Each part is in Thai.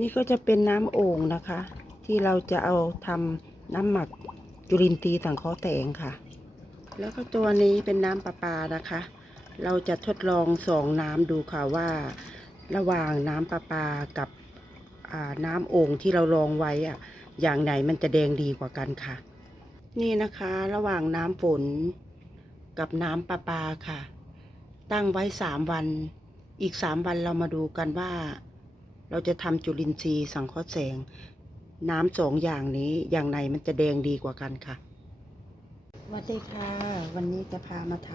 นี่ก็จะเป็นน้ำโอ่งนะคะ ที่เราจะเอาทำน้ำหมักจุลินทรีย์สังเคราะห์แสงค่ะ แล้วก็ตัวนี้เป็นน้ำประปานะคะ เราจะทดลองสองน้ำดูค่ะว่า ระหว่างน้ำประปากับน้ำโอ่งที่เรารองไว้อะอย่างไหนมันจะแดงดีกว่ากันค่ะ นี่นะคะระหว่างน้ำฝนกับน้ำประปาค่ะ ตั้งไว้สามวัน อีกสามวันเรามาดูกันว่า เราจะทำจุลินทรีย์สังเคราะห์แสง น้ำสองอย่างนี้อย่างไหนมันจะแดงดีกว่ากันค่ะสวัสดีค่ะ วันนี้จะพามาท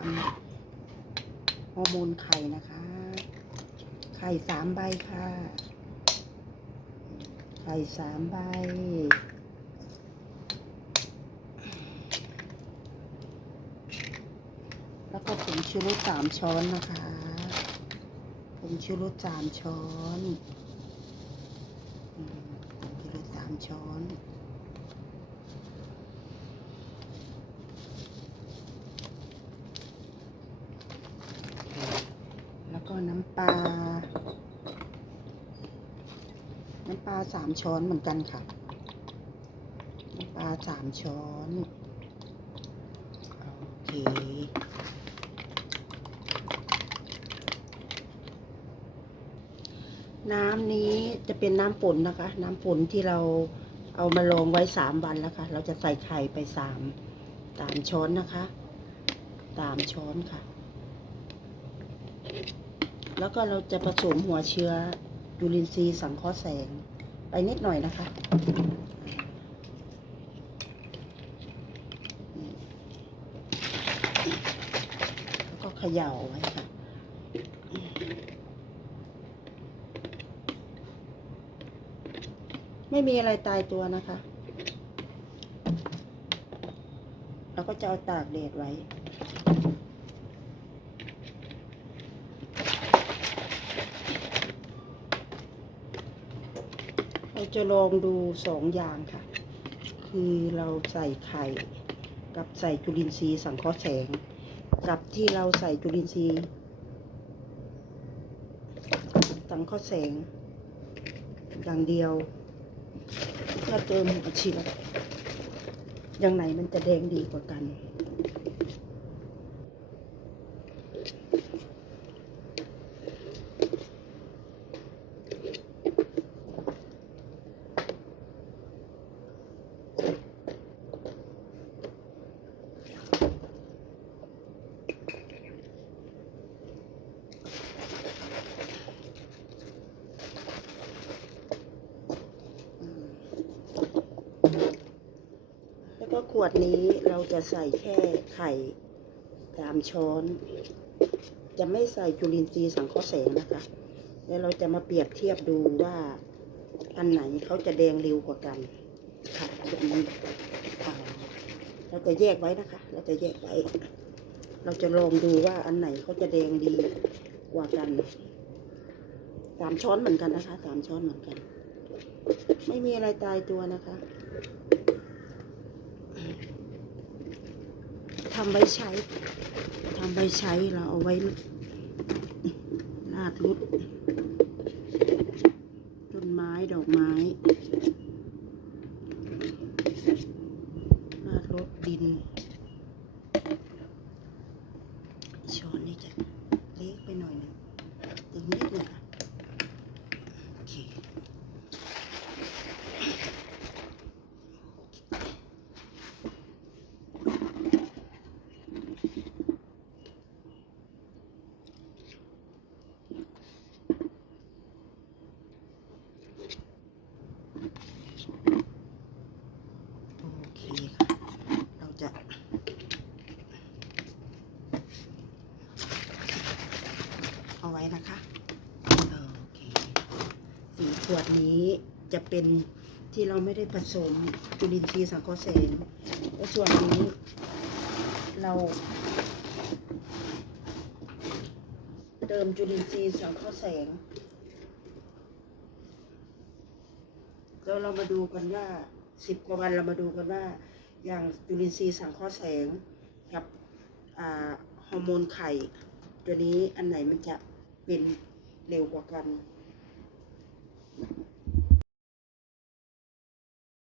ำฮอร์โมนไข่นะคะ ไข่สามใบค่ะ ไข่สามใบแล้วก็ผงชูรสสามช้อนนะคะผงชูรสสามช้อนอืมผงชูรสสาม ช้อน แล้วก็น้ำปลา น้ำปลาสามช้อนเหมือนกันค่ะ น้ำปลาสามช้อน โอเค น้ำนี้จะเป็นน้ำฝนนะคะ น้ำฝนที่เราเอามาลองไว้สามวันแล้วค่ะ เราจะใส่ไข่ไปสามสามช้อนนะคะสามช้อนค่ะ แล้วก็เราจะผสมหัวเชื้อยูรินทรีย์สังเคราะห์แสง ไปนิดหน่อยนะคะแล้วก็เขย่าไว้ค่ะ ไม่มีอะไรตายตัวนะคะ เราก็จะเอาตากแดดไว้เราจะลองดูสองอย่างค่ะ คือเราใส่ไข่ กับใส่จุลินทรีย์สังเคราะห์แสง กับที่เราใส่จุลินทรีย์สังเคราะห์แสง อย่างเดียว เพื่อเติมหัวเชื้ออย่างไหนมันจะแดงดีกว่ากัน วก็ขวดนี้เราจะใส่แค่ไข่สามช้อน จะไม่ใส่จุลินทรีย์สังเคราะห์แสงนะคะ แล้วเราจะมาเปรียบเทียบดูว่าอันไหนเขาจะแดงเร็วกว่ากันค่ะเดี๋ยวมันอ่าเราจะแยกไว้นะคะ เราจะแยกไว้ เราจะลองดูว่าอันไหนเขาจะแดงดีกว่ากันสามช้อนเหมือนกันนะคะสามช้อนเหมือนกัน ไม่มีอะไรตายตัวนะคะ ทำไว้ใช้ทำไว้ใช้เราเอาไว้ลาดรุดต้นไม้ดอกไม้ลาดรดดิน ช้อนนี่จะเล็กไปหน่อยหนึงถึงนิดหนึงค่ะโอเค โอเคค่ะ เราจะ เอาไว้นะคะโอเคสีขวดนี้จะเป็นที่เราไม่ได้ผสมจุลินทรีย์สังเคราะห์แสงส่วนนี้เราเติมจุลินทรีย์สังเคราะห์แสง แล้วเรามาดูกันว่าสิบกว่าวันเรามาดูกันว่า อย่างจุลินทรีย์สังเคราะห์แสงกับฮอร์โมนไข่ ตัวนี้อันไหนมันจะ เป็นเร็วกว่ากัน